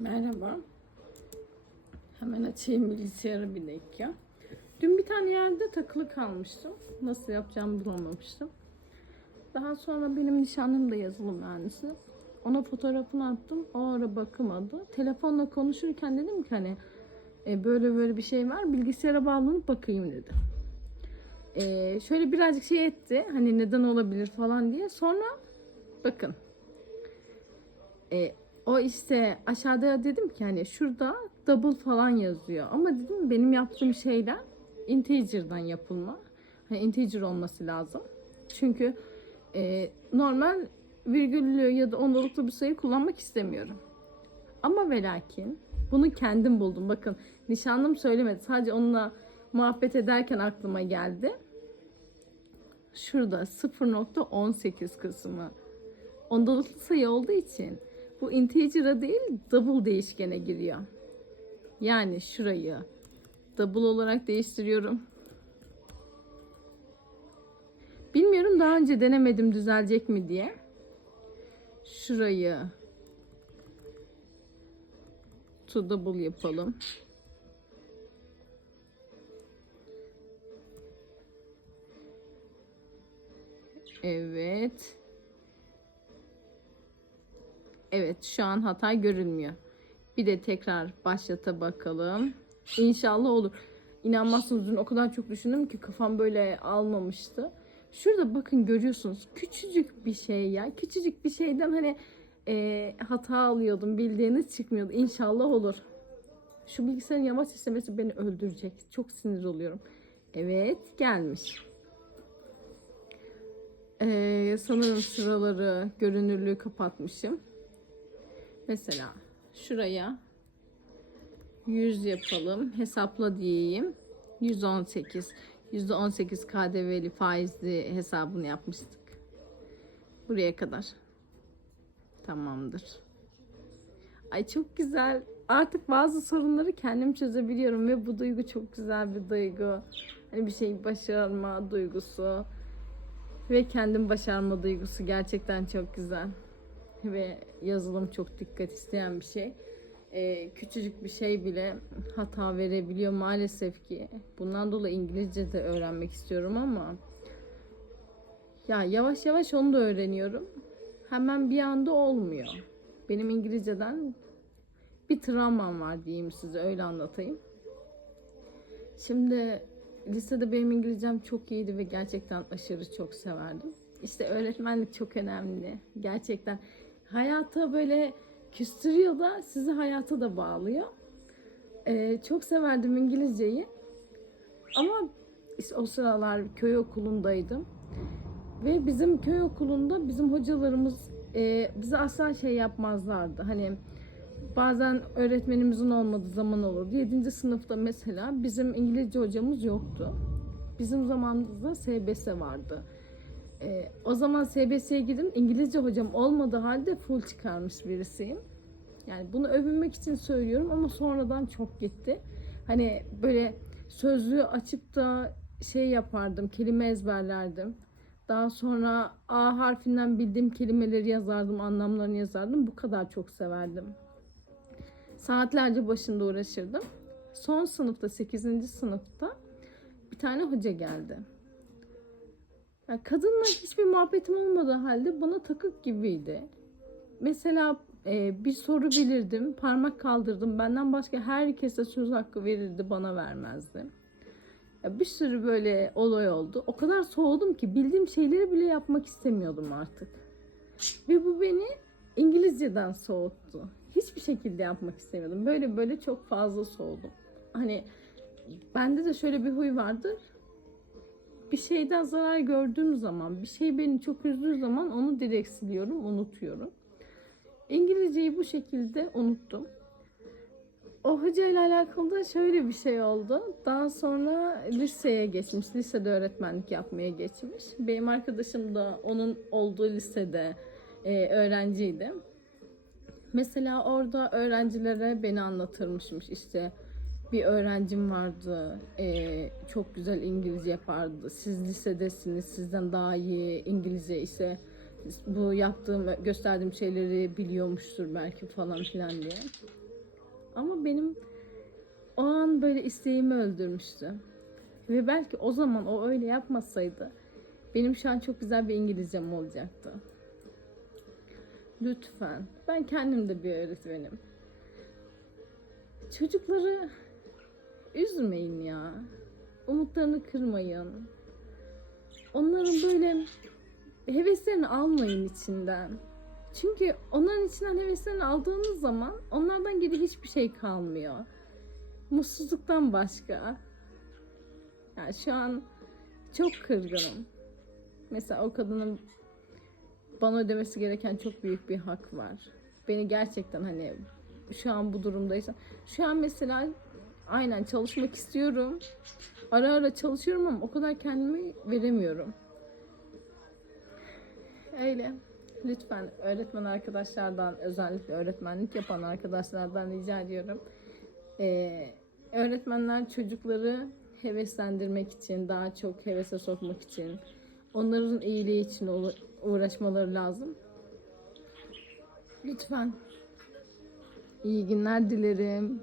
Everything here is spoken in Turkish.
Merhaba. Hemen açayım bilgisayarı bir dakika. Dün bir tane yerde takılı kalmıştım. Nasıl yapacağımı bulamamıştım. Daha sonra benim nişanlım da yazılım mühendisi. Ona fotoğrafını attım. O ara bakamadı. Telefonla konuşurken dedim ki hani e, böyle böyle bir şey var. Bilgisayara bağlanıp bakayım dedi. E, şöyle birazcık şey etti. Hani neden olabilir falan diye. Sonra bakın. E, o işte aşağıda dedim ki hani şurada double falan yazıyor. Ama dedim benim yaptığım şeyler integer'dan yapılma. Hani integer olması lazım. Çünkü e, normal virgüllü ya da ondalıklı bir sayı kullanmak istemiyorum. Ama ve lakin bunu kendim buldum. Bakın nişanlım söylemedi. Sadece onunla muhabbet ederken aklıma geldi. Şurada 0.18 kısmı ondalıklı sayı olduğu için bu integer'a değil double değişkene giriyor. Yani şurayı double olarak değiştiriyorum. Bilmiyorum daha önce denemedim düzelecek mi diye. Şurayı to double yapalım. Evet. Evet şu an hata görünmüyor. Bir de tekrar başlata bakalım. İnşallah olur. İnanmazsınız dün o kadar çok düşündüm ki kafam böyle almamıştı. Şurada bakın görüyorsunuz küçücük bir şey ya. Küçücük bir şeyden hani e, hata alıyordum bildiğiniz çıkmıyordu. İnşallah olur. Şu bilgisayarın yavaş işlemesi beni öldürecek. Çok sinir oluyorum. Evet gelmiş. Ee, sanırım sıraları görünürlüğü kapatmışım. Mesela şuraya 100 yapalım. Hesapla diyeyim. 118. %18 KDV'li faizli hesabını yapmıştık. Buraya kadar. Tamamdır. Ay çok güzel. Artık bazı sorunları kendim çözebiliyorum ve bu duygu çok güzel bir duygu. Hani bir şey başarma duygusu ve kendim başarma duygusu gerçekten çok güzel ve yazılım çok dikkat isteyen bir şey. Ee, küçücük bir şey bile hata verebiliyor maalesef ki. Bundan dolayı İngilizce de öğrenmek istiyorum ama ya yavaş yavaş onu da öğreniyorum. Hemen bir anda olmuyor. Benim İngilizceden bir travmam var diyeyim size öyle anlatayım. Şimdi lisede benim İngilizcem çok iyiydi ve gerçekten aşırı çok severdim. İşte öğretmenlik çok önemli. Gerçekten hayata böyle küstürüyor da sizi hayata da bağlıyor. Ee, çok severdim İngilizceyi. Ama işte o sıralar köy okulundaydım. Ve bizim köy okulunda bizim hocalarımız e, bize asla şey yapmazlardı. Hani bazen öğretmenimizin olmadığı zaman olurdu. 7. sınıfta mesela bizim İngilizce hocamız yoktu. Bizim zamanımızda SBS vardı. Ee, o zaman SBS'ye gidip İngilizce hocam olmadığı halde full çıkarmış birisiyim. Yani bunu övünmek için söylüyorum ama sonradan çok gitti. Hani böyle sözlüğü açıp da şey yapardım, kelime ezberlerdim. Daha sonra A harfinden bildiğim kelimeleri yazardım, anlamlarını yazardım. Bu kadar çok severdim. Saatlerce başında uğraşırdım. Son sınıfta, 8. sınıfta bir tane hoca geldi. Ya kadınla hiçbir muhabbetim olmadığı halde bana takık gibiydi. Mesela e, bir soru bilirdim, parmak kaldırdım. Benden başka herkese söz hakkı verirdi, bana vermezdi. Ya bir sürü böyle olay oldu. O kadar soğudum ki bildiğim şeyleri bile yapmak istemiyordum artık. Ve bu beni İngilizceden soğuttu. Hiçbir şekilde yapmak istemiyordum. Böyle böyle çok fazla soğudum. Hani bende de şöyle bir huy vardır bir şeyden zarar gördüğüm zaman, bir şey beni çok üzdüğü zaman onu direkt siliyorum, unutuyorum. İngilizceyi bu şekilde unuttum. O hoca ile alakalı da şöyle bir şey oldu. Daha sonra liseye geçmiş, lisede öğretmenlik yapmaya geçmiş. Benim arkadaşım da onun olduğu lisede e, öğrenciydi. Mesela orada öğrencilere beni anlatırmışmış işte bir öğrencim vardı. Ee, çok güzel İngilizce yapardı. Siz lisedesiniz. Sizden daha iyi İngilizce ise bu yaptığım, gösterdiğim şeyleri biliyormuştur belki falan filan diye. Ama benim o an böyle isteğimi öldürmüştü. Ve belki o zaman o öyle yapmasaydı benim şu an çok güzel bir İngilizcem olacaktı. Lütfen. Ben kendim de bir öğretmenim. Çocukları üzmeyin ya. Umutlarını kırmayın. Onların böyle heveslerini almayın içinden. Çünkü onların içinden heveslerini aldığınız zaman onlardan geri hiçbir şey kalmıyor. Mutsuzluktan başka. Yani şu an çok kırgınım. Mesela o kadının bana ödemesi gereken çok büyük bir hak var. Beni gerçekten hani şu an bu durumdaysa şu an mesela aynen çalışmak istiyorum. Ara ara çalışıyorum ama o kadar kendimi veremiyorum. Öyle. Lütfen öğretmen arkadaşlardan özellikle öğretmenlik yapan arkadaşlardan rica ediyorum. Ee, öğretmenler çocukları heveslendirmek için, daha çok hevese sokmak için, onların iyiliği için uğra- uğraşmaları lazım. Lütfen. İyi günler dilerim.